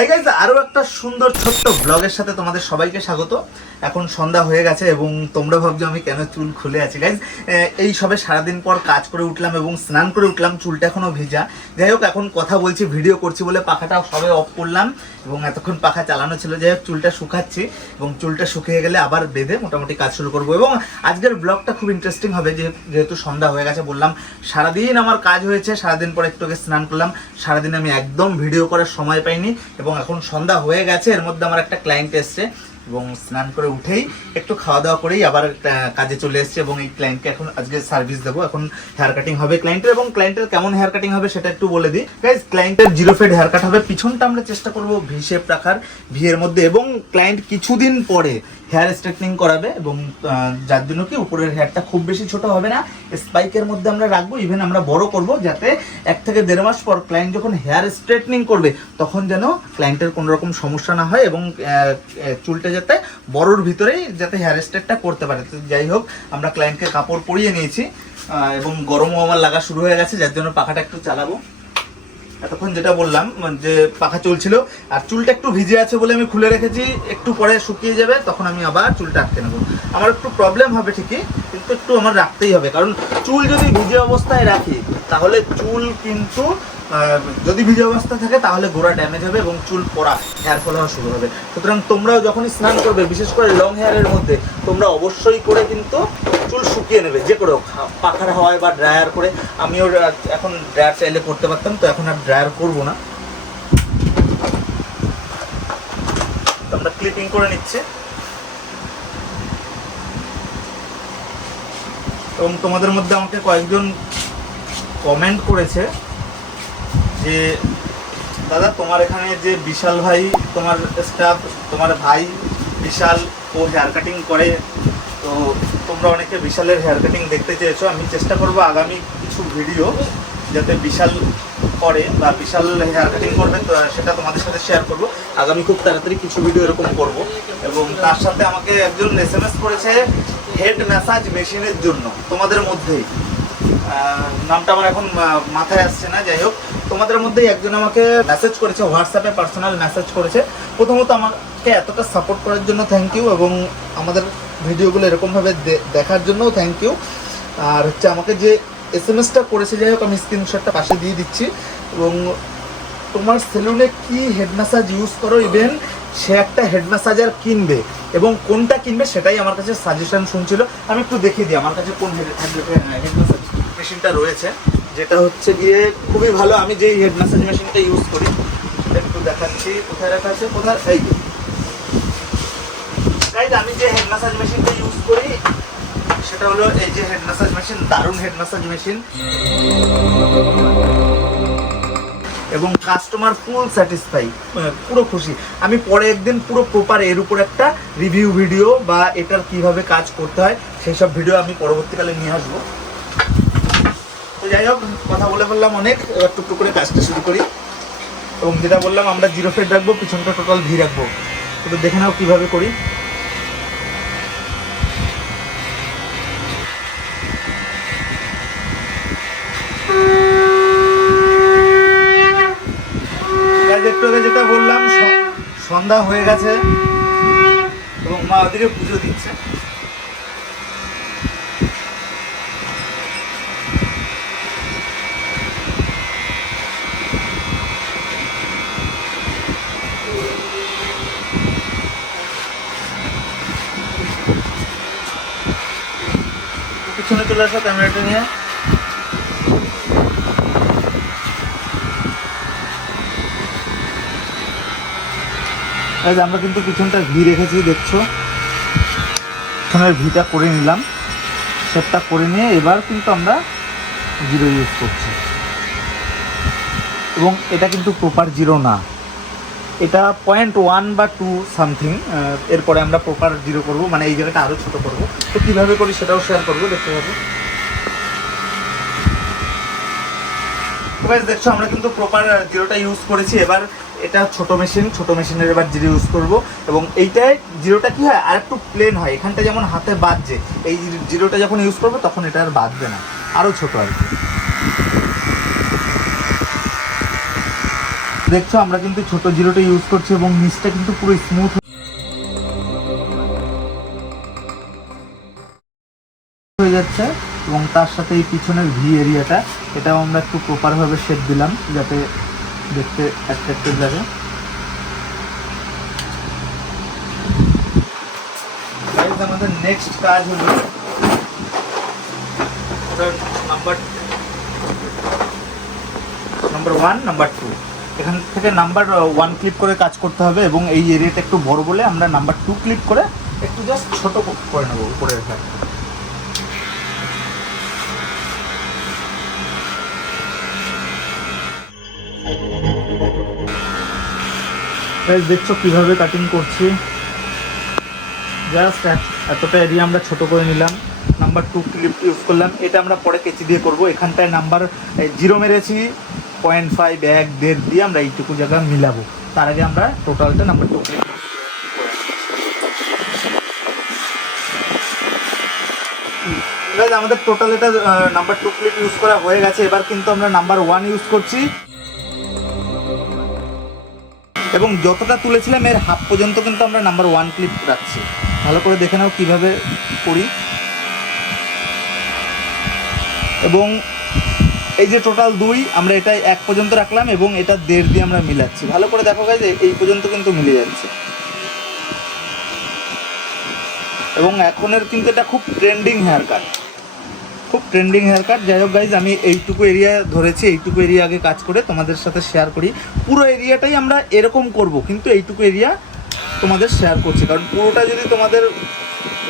Hi guys, আরো একটা সুন্দর ছোট্ট ব্লগের সাথে তোমাদের সবাইকে স্বাগত। এখন সন্ধ্যা হয়ে গেছে এবং তোমরা ভাবছো আমি কেন চুল খুলে আছি। গাইস, এই সবে সারাদিন পর কাজ করে উঠলাম এবং স্নান করে উঠলাম, চুলটা এখনো ভিজা। যাই হোক, এখন কথা বলছি, ভিডিও করছি বলে পাখাটা সবে অফ করলাম এবং এতক্ষণ পাখা চালানো ছিল। যাই হোক, চুলটা শুকাচ্ছি এবং চুলটা শুকিয়ে গেলে আবার বেঁধে মোটামুটি কাজ শুরু করবো। এবং আজকের ব্লগটা খুব ইন্টারেস্টিং হবে, যেহেতু সন্ধ্যা হয়ে গেছে। বললাম সারাদিন আমার কাজ হয়েছে, সারাদিন পর একটু স্নান করলাম, সারাদিন আমি একদম ভিডিও করার সময় পাইনি এবং এখন সন্ধ্যা হয়ে গেছে। এর মধ্যে আমার একটা ক্লায়েন্ট এসছে এবং স্নান করে উঠেই একটু খাওয়া দাওয়া করেই আবার কাজে চলে এসছে এবং এই ক্লায়েন্টকে এখন আজকে সার্ভিস দেবো। এখন হেয়ার কাটিং হবে ক্লায়েন্টের, এবং ক্লায়েন্টের কেমন হেয়ার কাটিং হবে সেটা একটু বলে দিই। গাইজ, ক্লায়েন্টের 0 ফেড হেয়ার কাট হবে। পিছনটা আমরা চেষ্টা করবো ভি শেপ রাখার, ভি এর মধ্যে, এবং ক্লায়েন্ট কিছুদিন পরে হেয়ার স্ট্রেটনিং করাবে এবং যার জন্য কি উপরের হেয়ারটা খুব বেশি ছোট হবে না, স্পাইকের মধ্যে আমরা রাখবো। ইভেন আমরা বড় করব, যাতে 1 থেকে 1.5 মাস পর ক্লায়েন্ট যখন হেয়ার স্ট্রেটনিং করবে তখন যেন ক্লায়েন্টের কোনো রকম সমস্যা না হয় এবং চুলটা যাতে বড়োর ভিতরেই যাতে হেয়ার স্ট্রেটটা করতে পারে। তো যাই হোক, আমরা ক্লায়েন্টকে কাপড় পরিয়ে নিয়েছি এবং গরমও আমার লাগা শুরু হয়ে গেছে, যার জন্য পাখাটা একটু চালাবো। এতক্ষণ যেটা বললাম যে পাখা চলছিল আর চুলটা একটু ভিজে আছে বলে আমি খুলে রেখেছি, একটু পরে শুকিয়ে যাবে, তখন আমি আবার চুলটা আটকে নেবো। আমার একটু প্রবলেম হবে ঠিকই, কিন্তু একটু আমার রাখতেই হবে, কারণ চুল যদি ভিজে অবস্থায় রাখি তাহলে চুল কিন্তু যদি ভিজে অবস্থা থাকে তাহলে গোড়া ড্যামেজ হবে এবং চুল পড়া, হেয়ার ফল হওয়া শুরু হবে। সুতরাং তোমরাও যখনই স্নান করবে, বিশেষ করে লং হেয়ারের মধ্যে, তোমরা অবশ্যই করে কিন্তু চুল শুকিয়ে নেবে, যে করে পাখার হাওয়ায় বা ড্রায়ার করে। আমিও এখন ড্রায়ার চাইলে করতে পারতাম, তো এখন আর ড্রায়ার করবো না। তো আমরা ক্লিপিং করে নিচ্ছি এবং তোমাদের মধ্যে আমাকে কয়েকজন কমেন্ট করেছে যে দাদা, তোমার এখানে যে বিশাল ভাই, তোমার স্টাফ, তোমার ভাই বিশাল, ও হেয়ার কাটিং করে, তো তোমরা অনেকে বিশালের হেয়ার কাটিং দেখতে চেয়েছো। আমি চেষ্টা করবো আগামী কিছু ভিডিও যাতে বিশাল করে বা বিশাল হেয়ার কাটিং করবে, তো সেটা তোমাদের সাথে শেয়ার করবো। আগামী খুব তাড়াতাড়ি কিছু ভিডিও এরকম করব। এবং তার সাথে আমাকে একজন SMS করেছে হেড ম্যাসাজ মেশিনের জন্য, তোমাদের মধ্যেই, নামটা আমার এখন মাথায় আসছে না। যাই হোক, তোমাদের মধ্যেই একজন আমাকে মেসেজ করেছে, হোয়াটসঅ্যাপে পার্সোনাল মেসেজ করেছে। প্রথমত আমাকে এতটা সাপোর্ট করার জন্য থ্যাংক ইউ, এবং আমাদের ভিডিওগুলো এরকমভাবে দেখার জন্যও থ্যাংক ইউ। আর হচ্ছে আমাকে যে SMS-টা করেছে, যাই হোক আমি স্ক্রিনশটটা পাশে দিয়ে দিচ্ছি। এবং তোমার সেলুনে কি হেড ম্যাসাজ ইউজ করো, ইভেন সে একটা হেড ম্যাসাজার কিনবে এবং কোনটা কিনবে সেটাই আমার কাছে সাজেশন শুনছিল। আমি একটু দেখিয়ে দিই আমার কাছে কোন হেড ম্যাসাজ মেশিনটা রয়েছে, যেটা হচ্ছে গিয়ে খুবই ভালো। আমি যেই হেড ম্যাসাজ মেশিনটা ইউজ করি সেটা একটু দেখাচ্ছি। কোথায় রাখা আছে, কোথায়, এই গাইজ, আমি যে হেড ম্যাসাজ মেশিনটা ইউজ করি সেটা হলো এই যে হেড ম্যাসাজ মেশিন, দারুণ হেড ম্যাসাজ মেশিন, এবং কাস্টমার ফুল স্যাটিসফাই, পুরো খুশি। আমি পরে একদিন পুরো প্রপার এর উপর একটা রিভিউ ভিডিও বা এটার কিভাবে কাজ করতে হয় সেই সব ভিডিও আমি পরবর্তীকালে নিয়ে আসবো। তো যাই হোক, কথা বলে ফেললাম অনেক, এবার টুকটুক করে কাজটা শুরু করি। এবং যেটা বললাম, আমরা 0 ফেড রাখবো, পিছনটা টোটাল ভি রাখবো। তো দেখে নাও কীভাবে করি। একটু আগে যেটা বললাম, সন্ধ্যা হয়ে গেছে এবং মা ওদিকে পুজো দিচ্ছে। পিছনে চলে আসো ক্যামেরাটা নিয়ে। আমরা কিন্তু পিছনটা ভি রেখেছি, দেখছো, পিছনের ভিটা করে নিলাম, শেপটা করে নিয়ে এবার কিন্তু আমরা 0 ইউজ করছি। এবং এটা কিন্তু প্রপার 0 না, এটা 0.1 বা 2 সামথিং। এরপরে আমরা প্রপার 0 করবো, মানে এই জায়গাটা আরও ছোটো করবো। তো কীভাবে করি সেটাও শেয়ার করবো, দেখতে পাবো। দেখছো, আমরা কিন্তু প্রপার 0টা ইউজ করেছি। এবার এটা ছোট মেশিন, ছোট মেশিনের এবার 0 ইউজ করব। এবং এইটায় 0টা কি হয়, আর একটু প্লেন হয়, এখানটা যেমন হাতে বাজছে, এই 0টা যখন ইউজ করবো তখন এটা আর বাজবে না, আরও ছোট আর কি। দেখছো আমরা কিন্তু ছোট জিরোটা ইউজ করছি এবং নিচটা কিন্তু পুরো স্মুথ হয়ে যাচ্ছে। এবং তার সাথে এই পিছনের ভি এরিয়াটা এটাও আমরা একটু প্রপারভাবে শেপ দিলাম যাতে দেখতে অ্যাট্রাক্টিভ লাগে। আমাদের নেক্সট কাজ হলো নাম্বার 1 নাম্বার 2, এখান থেকে নাম্বার 1 ক্লিক করে কাজ করতে হবে এবং এই এরিয়াটা একটু বড় বলে আমরা নাম্বার 2 ক্লিক করে একটু জাস্ট ছোট করে নেবো উপরের ঘাট। দেখছো কিভাবে কাটিং করছি, জাস্ট এতটা এরিয়া আমরা ছোট করে নিলাম, নাম্বার 2 ক্লিপ ইউজ করলাম। এটা আমরা পরে কেচি দিয়ে করব। এখানটায় নাম্বার 0 মেরেছি, 0.5 1 1.5 দিয়ে আমরা এইটুকু জায়গা মিলাবো। তার আগে আমরা টোটালটা নাম্বার 2 ক্লিপ আমাদের টোটাল এটা নাম্বার 2 ক্লিপ ইউজ করা হয়ে গেছে। এবার কিন্তু আমরা নাম্বার 1 ইউজ করছি এবং যতটা তুলেছিলাম এর হাফ পর্যন্ত কিন্তু আমরা নাম্বার 1 ক্লিপ রাখছি। ভালো করে দেখে নাও কীভাবে করি। এবং এই যে টোটাল 2 আমরা এটা 1 পর্যন্ত রাখলাম এবং এটা 1.5 দিয়ে আমরা মিলাচ্ছি। ভালো করে দেখো গাইজ, এই পর্যন্ত কিন্তু মিলে যাচ্ছে। এবং এখনের কিন্তু এটা খুব ট্রেন্ডিং হেয়ার কাট, খুব ট্রেন্ডিং হেয়ার কাট। যাই হোক গাইজ, আমি এইটুকু এরিয়া ধরেছি, এইটুকু এরিয়া আগে কাজ করে তোমাদের সাথে শেয়ার করি। পুরো এরিয়াটাই আমরা এরকম করব, কিন্তু এইটুকু এরিয়া তোমাদের শেয়ার করছি, কারণ পুরোটা যদি তোমাদের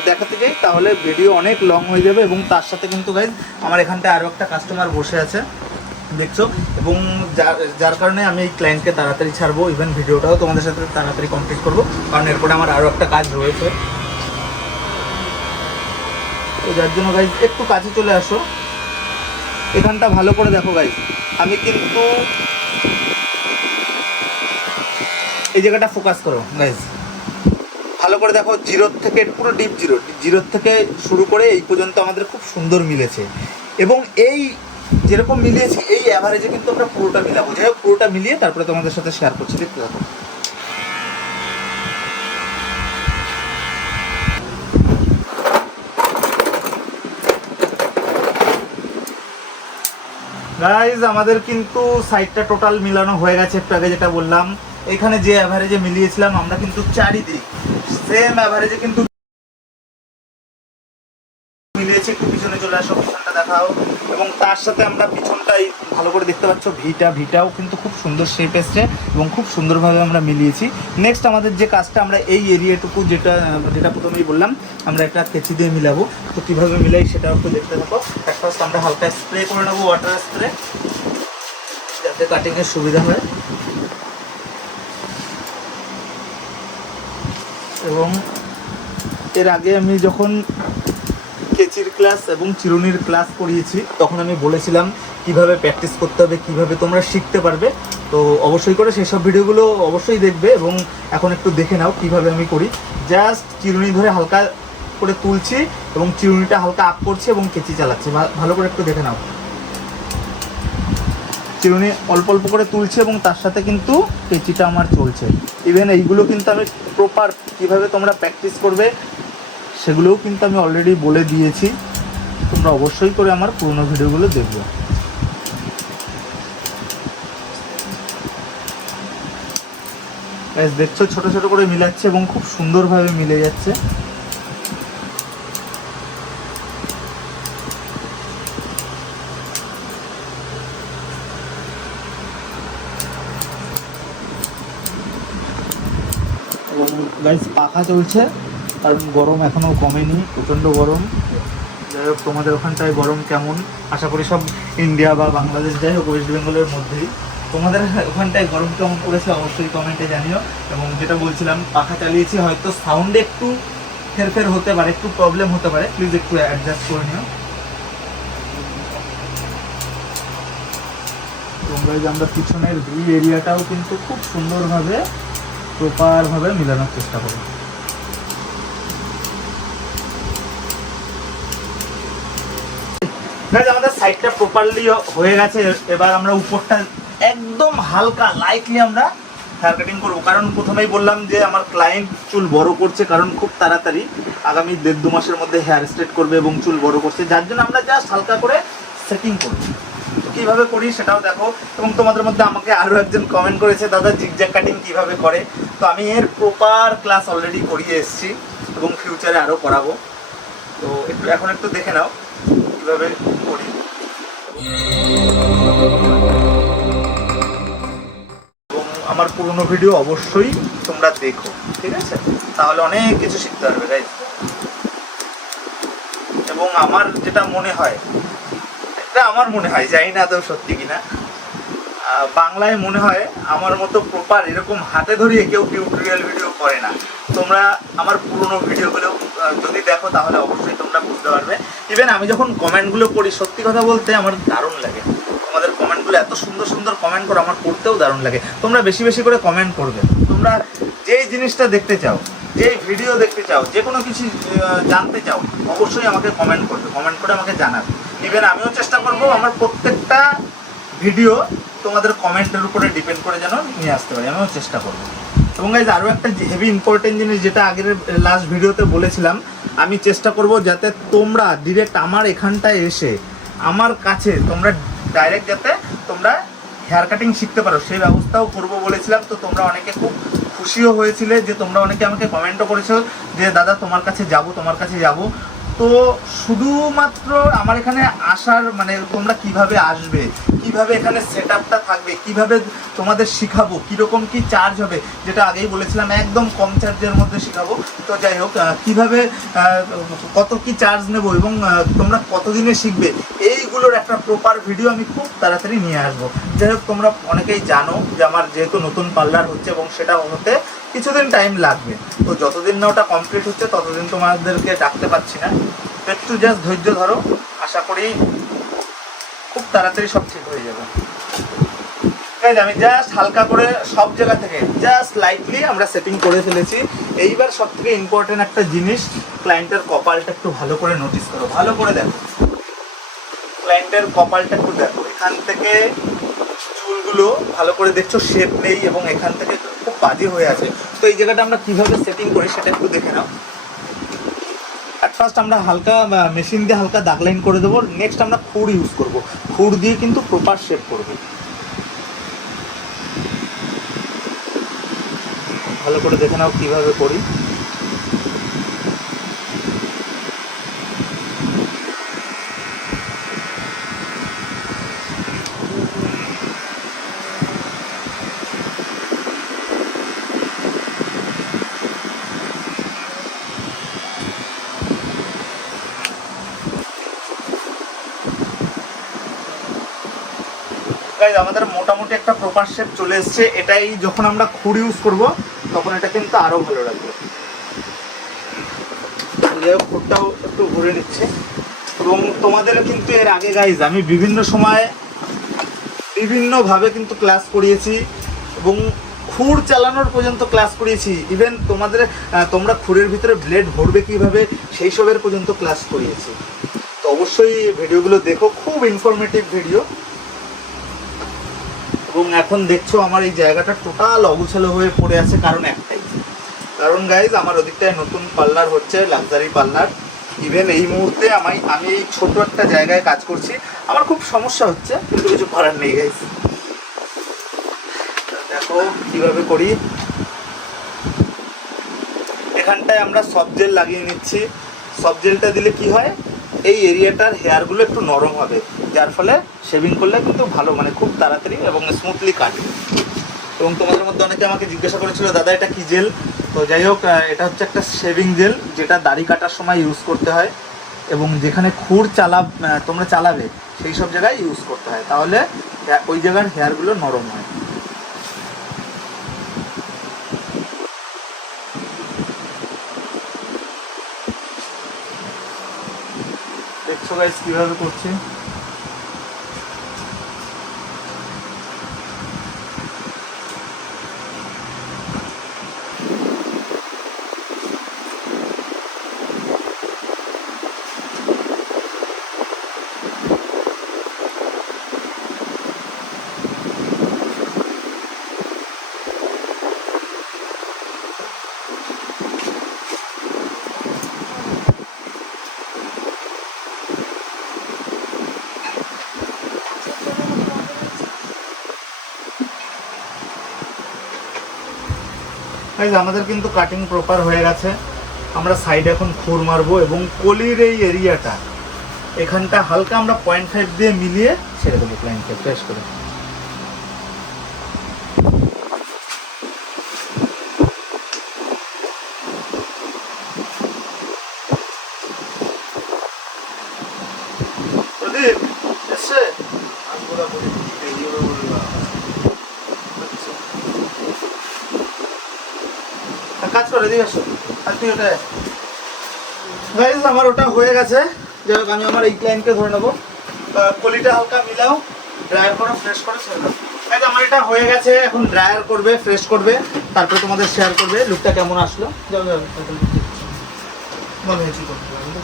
দেখাতে যাই তাহলে ভিডিও অনেক লং হয়ে যাবে। এবং তার সাথে কিন্তু গাইজ আমার এখানটায় আরও একটা কাস্টমার বসে আছে দেখছো, এবং যার কারণে আমি এই ক্লায়েন্টকে তাড়াতাড়ি ছাড়বো, ইভেন ভিডিওটাও তোমাদের সাথে তাড়াতাড়ি কমপ্লিট করবো, কারণ এরপরে আমার আরও একটা কাজ রয়েছে। তো যার জন্য গাইজ একটু কাছে চলে আসো, এখানটা ভালো করে দেখো গাইজ। আমি কিন্তু এই জায়গাটা ফোকাস করো গাইজ, ভালো করে দেখো। 0 থেকে পুরো ডিপ 0 থেকে শুরু করে এই পর্যন্ত আমাদের খুব সুন্দর মিলেছে। এবং এই যেরকম মিলিয়েছি এই অ্যাভারেজে কিন্তু আমরা পুরোটা মিলাবো। যাই হোক, পুরোটা মিলিয়ে তারপরে তোমাদের সাথে শেয়ার করছি, দেখতে দেখো। গাইজ আমাদের কিন্তু সাইডটা টোটাল মিলানো হয়ে গেছে। একটু আগে যেটা বললাম, এখানে যে অ্যাভারেজে মিলিয়েছিলাম আমরা কিন্তু চারিদিক সেম অ্যাভারেজে কিন্তু মিলিয়েছি। একটু পিছনে চলে আসো, পিছনটা দেখাও। এবং তার সাথে আমরা পিছনটাই ভালো করে দেখতে পাচ্ছ, ভিটাও কিন্তু খুব সুন্দর শেপ এসছে এবং খুব সুন্দরভাবে আমরা মিলিয়েছি। নেক্সট আমাদের যে কাজটা, আমরা এই এরিয়াটুকু যেটা প্রথমেই বললাম আমরা একটা কেচি দিয়ে মিলাবো। তো কীভাবে মিলাই সেটাও একটু দেখতে থাকো। ফার্স্ট আমরা হালকা স্প্রে করে নেবো, ওয়াটার স্প্রে, যাতে কাটিংয়ের সুবিধা হয়। এবং এর আগে আমি যখন কেচির ক্লাস এবং চিরুনির ক্লাস করিয়েছি তখন আমি বলেছিলাম কিভাবে প্র্যাকটিস করতে হবে, কিভাবে তোমরা শিখতে পারবে। তো অবশ্যই করে সেসব ভিডিওগুলো অবশ্যই দেখবে এবং এখন একটু দেখে নাও কিভাবে আমি করি। জাস্ট চিরুনি ধরে হালকা করে তুলছি এবং চিরুনিটা হালকা আপ করছি এবং কেচি চালাচ্ছি। ভালো করে একটু দেখে নাও, চিরুনি অল্প অল্প করে তুলছে এবং তার সাথে কিন্তু কেচিটা আমার চলছে। ইভেন এইগুলো কিন্তু আমি প্রপার কীভাবে তোমরা প্র্যাকটিস করবে সেগুলোও কিন্তু আমি অলরেডি বলে দিয়েছি। তোমরা অবশ্যই করে আমার পুরোনো ভিডিওগুলো দেখবে। দেখছো ছোট ছোট করে মিলাচ্ছে এবং খুব সুন্দরভাবে মিলে যাচ্ছে। এবং গাইস পাখা চলছে, কারণ গরম এখনও কমেনি, প্রচণ্ড গরম। যাই হোক, তোমাদের ওখানটায় গরম কেমন? আশা করি সব ইন্ডিয়া বা বাংলাদেশ, যাই হোক ওয়েস্ট বেঙ্গলের মধ্যেই। তোমাদের ওখানটায় গরম কেমন পড়েছে অবশ্যই কমেন্টে জানিও। এবং যেটা বলছিলাম, পাখা চালিয়েছি, হয়তো সাউন্ডে একটু হেরফের হতে পারে, একটু প্রবলেম হতে পারে, প্লিজ একটু অ্যাডজাস্ট করে নিও। তোমরা যে আমরা পিছনের ভিউ এরিয়াটাও কিন্তু খুব সুন্দরভাবে প্রপারভাবে মিলানোর চেষ্টা করো। আমাদের সাইডটা প্রপারলি হয়ে গেছে। এবার আমরা উপরটা একদম হালকা লাইটলি আমরা হেয়ার কাটিং করবো। কারণ প্রথমেই বললাম যে আমার ক্লায়েন্ট চুল বড় করছে, কারণ খুব তাড়াতাড়ি আগামী 1.5-2 মাসের মধ্যে হেয়ার স্ট্রেট করবে এবং চুল বড় করছে, যার জন্য আমরা জাস্ট হালকা করে সেটিং করবো। তো কীভাবে করি সেটাও দেখো। এবং তোমাদের মধ্যে আমাকে আরও একজন কমেন্ট করেছে, দাদা জিগজ্যাগ কাটিং কীভাবে করে। তো আমি এর প্রপার ক্লাস অলরেডি করিয়ে এসেছি এবং ফিউচারে আরও করাবো। তো এখন একটু দেখে নাও কীভাবে করি। এবং আমার পুরনো ভিডিও অবশ্যই তোমরা দেখো, ঠিক আছে? তাহলে অনেক কিছু শিখতে পারবে গাইস। এবং আমার যেটা মনে হয়, এটা আমার মনে হয়, জানি না তো সত্যি কিনা, বাংলায় মনে হয় আমার মতো প্রপার এরকম হাতে ধরিয়ে কেউ টিউটোরিয়াল ভিডিও করে না। তোমরা আমার পুরনো ভিডিওগুলো যদি দেখো তাহলে অবশ্যই তোমরা বুঝতে পারবে। ইভেন আমি যখন কমেন্টগুলো পড়ি, সত্যি কথা বলতে আমার দারুণ লাগে। তোমাদের কমেন্টগুলো এত সুন্দর সুন্দর কমেন্ট করো, আমার পড়তেও দারুণ লাগে। তোমরা বেশি বেশি করে কমেন্ট করবে। তোমরা যেই জিনিসটা দেখতে চাও, যেই ভিডিও দেখতে চাও, যে কোনো কিছু জানতে চাও, অবশ্যই আমাকে কমেন্ট করবে। কমেন্ট করে আমাকে জানাবে। ইভেন আমিও চেষ্টা করবো আমার প্রত্যেকটা ভিডিও তোমাদের কমেন্টের উপরে ডিপেন্ড করে যেন নিয়ে আসতে পারি, আমিও চেষ্টা করবো। এবং গাইজ আরও একটা হেভি ইম্পর্টেন্ট জিনিস, যেটা আগের লাস্ট ভিডিওতে বলেছিলাম, আমি চেষ্টা করব যাতে তোমরা ডিরেক্ট আমার এখানটায় এসে আমার কাছে তোমরা ডাইরেক্ট যাতে তোমরা হেয়ার কাটিং শিখতে পারো, সেই ব্যবস্থাও করব বলেছিলাম। তো তোমরা অনেকে খুব খুশিও হয়েছিলে, যে তোমরা অনেকে আমাকে কমেন্টও করেছো যে দাদা তোমার কাছে যাব। তো শুধুমাত্র আমার এখানে আসার মানে তোমরা কিভাবে আসবে, কিভাবে এখানে সেটআপটা থাকবে, কিভাবে তোমাদের শিখাবো, কীরকম কি চার্জ হবে, যেটা আগেই বলেছিলাম একদম কম চার্জের মধ্যে শিখাবো। তো যাই হোক, কিভাবে কত কি চার্জ নেব এবং তোমরা কতদিনে শিখবে, এইগুলোর একটা প্রপার ভিডিও আমি খুব তাড়াতাড়ি নিয়ে আসবো। যাই হোক, তোমরা অনেকেই জানো যে আমার যেহেতু নতুন পার্লার হচ্ছে এবং সেটা হতে কিছুদিন টাইম লাগবে। তো যতদিন না ওটা কমপ্লিট হচ্ছে ততদিন তোমাদেরকে ডাকতে পারছি না। একটু জাস্ট ধৈর্য ধরো, আশা করি খুব তাড়াতাড়ি সব ঠিক হয়ে যাবে। আমি জাস্ট হালকা করে সব জায়গা থেকে জাস্ট লাইটলি আমরা সেটিং করে ফেলেছি। এইবার সব থেকে ইম্পর্টেন্ট একটা জিনিস, ক্লায়েন্টের কপালটা একটু ভালো করে নোটিস করো, ভালো করে দেখো। ক্লায়েন্টের কপালটা একটু দেখো, এখান থেকে চুলগুলো ভালো করে দেখছো শেপ নেই এবং এখান থেকে খুব বাজে হয়ে আছে। তো এই জায়গাটা আমরা কিভাবে সেটিং করি সেটা একটু দেখে নাও। অ্যাট ফার্স্ট আমরা হালকা মেশিন দিয়ে হালকা দাগ লাইন করে দেবো। নেক্সট আমরা খুর ইউজ করব, খুর দিয়ে কিন্তু প্রপার শেপ করবো। ভালো করে দেখে নাও কীভাবে করি। আমাদের মোটামুটি একটা প্রপার শেপ চলে এসছে। এটাই যখন আমরা খুর ইউজ করব তখন এটা কিন্তু আরো ভালো লাগবে। খুরটাও একটু ঘুরে নিচ্ছে। এবং তোমাদের কিন্তু এর আগে গাইজ আমি বিভিন্ন সময় বিভিন্নভাবে কিন্তু ক্লাস করিয়েছি এবং খুর চালানোর পর্যন্ত ক্লাস করিয়েছি। ইভেন তোমরা খুরের ভিতরে ব্লেড ভরবে কীভাবে সেই সবের পর্যন্ত ক্লাস করিয়েছি। তো অবশ্যই ভিডিওগুলো দেখো, খুব ইনফরমেটিভ ভিডিও। এবং এখন দেখছো আমার এই জায়গাটা টোটাল অগুছালো হয়ে পড়ে আছে, কারণ একটাই, কারণ গাইজ আমার ওদিকটায় নতুন পার্লার হচ্ছে, লাক্সারি পার্লার। ইভেন এই মুহূর্তে আমি এই ছোট একটা জায়গায় কাজ করছি, আমার খুব সমস্যা হচ্ছে, কিন্তু কিছু করার নেই গাইজ। দেখো কিভাবে করি। এখানটায় আমরা সফট জেল লাগিয়ে নিচ্ছি। সফট জেলটা দিলে কি হয়, এই এরিয়াটার হেয়ারগুলো একটু নরম হবে, যার ফলে শেভিং করলে কিন্তু ভালো মানে খুব তাড়াতাড়ি এবং স্মুথলি কাটবে। এবং তোমাদের মধ্যে অনেকে আমাকে জিজ্ঞাসা করেছিল দাদা এটা কি জেল। তো যাই হোক, এটা হচ্ছে একটা শেভিং জেল, যেটা দাড়ি কাটার সময় ইউজ করতে হয় এবং যেখানে খুর তোমরা চালাবে সেই সব জায়গায় ইউজ করতে হয়, তাহলে ওই জায়গার হেয়ারগুলো নরম হয়। দেখছো গাইস কিভাবে করছি। গাইস আমাদের কিন্তু কাটিং প্রপার হয়ে গেছে। আমরা সাইডে এখন খুর মারবো এবং কলির এই এরিয়াটা এখানটা হালকা আমরা 0.5 দিয়ে মিলিয়ে ছেড়ে দেবো ক্লায়েন্টকে প্রেস করে। কাজ করে দিয়ে আসো আর তুই ওটা গাইস আমার ওটা হয়ে গেছে। যাই হোক আমি আমার এই ক্লায়েন্টকে ধরে নেবো, কলিটা হালকা মিলাও, ড্রায়ার করে ফ্রেশ করে ছেড়ে দাও। গাইস আমার এটা হয়ে গেছে, এখন ড্রায়ার করবে, ফ্রেশ করবে, তারপরে তোমাদের শেয়ার করবে লুকটা কেমন আসলো। যাও যাও কি করতে হবে।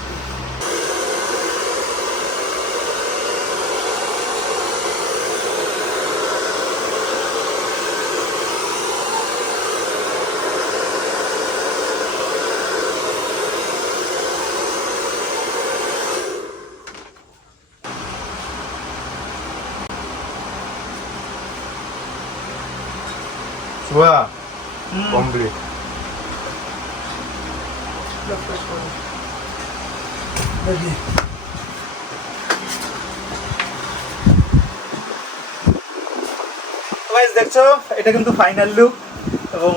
কমপ্লিট। দেখছো এটা কিন্তু ফাইনাল লুক, এবং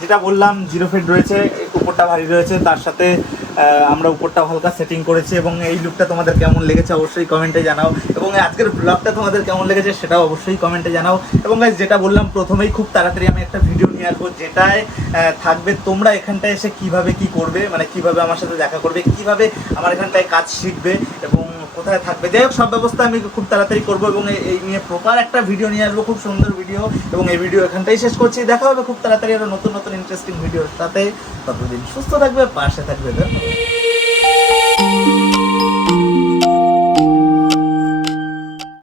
যেটা বললাম জিরো ফেড রয়েছে, উপরটা ভারী রয়েছে, তার সাথে আমরা উপরটা হালকা সেটিং করেছি। এবং এই লুকটা তোমাদের কেমন লেগেছে অবশ্যই কমেন্টে জানাও, এবং আজকের ব্লগটা তোমাদের কেমন লেগেছে সেটাও অবশ্যই কমেন্টে জানাও। এবং গাইস যেটা বললাম প্রথমেই, খুব তাড়াতাড়ি আমি একটা ভিডিও নিয়ে আসবো যেটায় থাকবে তোমরা এখানটায় এসে কিভাবে কি করবে, মানে কিভাবে আমার সাথে দেখা করবে, কিভাবে আমার এখানটায় কাজ শিখবে এবং কোথায় থাকবে। যাই হোক সব ব্যবস্থা আমি খুব তাড়াতাড়ি করবো এবং এই নিয়ে প্রপার একটা ভিডিও নিয়ে আসবো, খুব সুন্দর ভিডিও। এবং এই ভিডিও এখানটাই শেষ করছি, দেখা হবে খুব তাড়াতাড়ি আরো নতুন নতুন ইন্টারেস্টিং ভিডিওর সাথে। ততদিন সুস্থ থাকবে, পাশে থাকবে। ধন্যবাদ।